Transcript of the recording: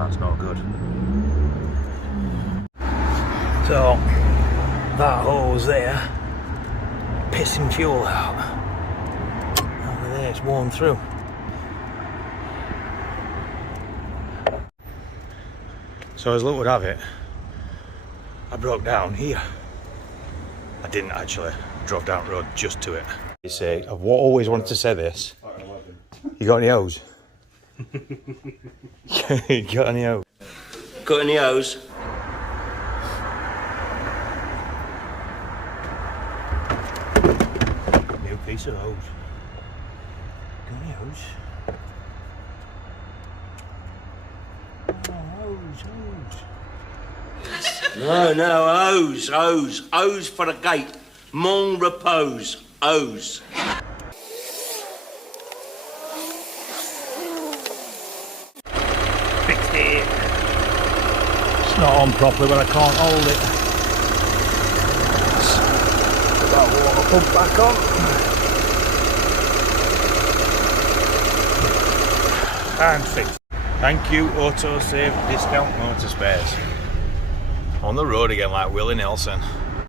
That's not good. So that hose there, pissing fuel out. Over there, it's worn through. So as luck would have it, I broke down here. I didn't actually. I drove down the road just to it. You say, I've always wanted to say this. You got any hose? You got any hose? Got any hose? New piece of hose. Got any hose? Oh, hose. No, hose for the gate. Mon repose, hose. Fixed it. It's not on properly, but I can't hold it. Put that water pump back on. And fixed. Thank you, Auto Save Discount Motor Spares. On the road again like Willie Nelson.